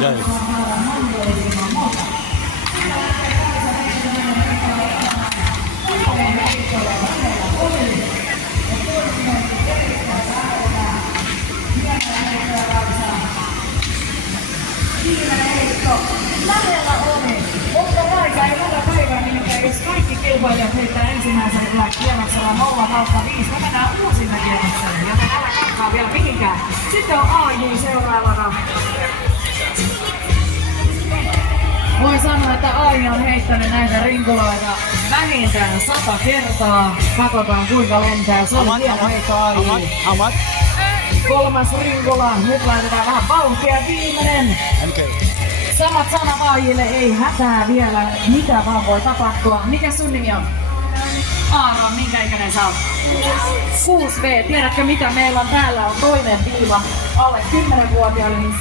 Okay. Lähellä oli, mutta aika ei tällä päivänä, nimittäin jos kaikki kilpailijat heittää ensimmäisellä kierroksella 0-5, me mennään uusille kierrokselle, joten älä kakkaa vielä mihinkään. Sitten on AJ seuraavana. Voi sanoa, että AJ on heittänyt näitä rinkuloita vähintään 100 kertaa. Katsotaan kuinka lentää. Se oli hieno heitto AJ. Kolmas rinkula. Nyt laitetaan vähän vauhtia. Viimeinen. Samat sanat AJille, ei hätää vielä, mitä vaan voi tapahtua. Mikä sun nimi on? Aaron, minkä ikäinen sä oot? 6V. Tiedätkö mitä meillä on täällä? On toinen viiva alle 10-vuotiaille.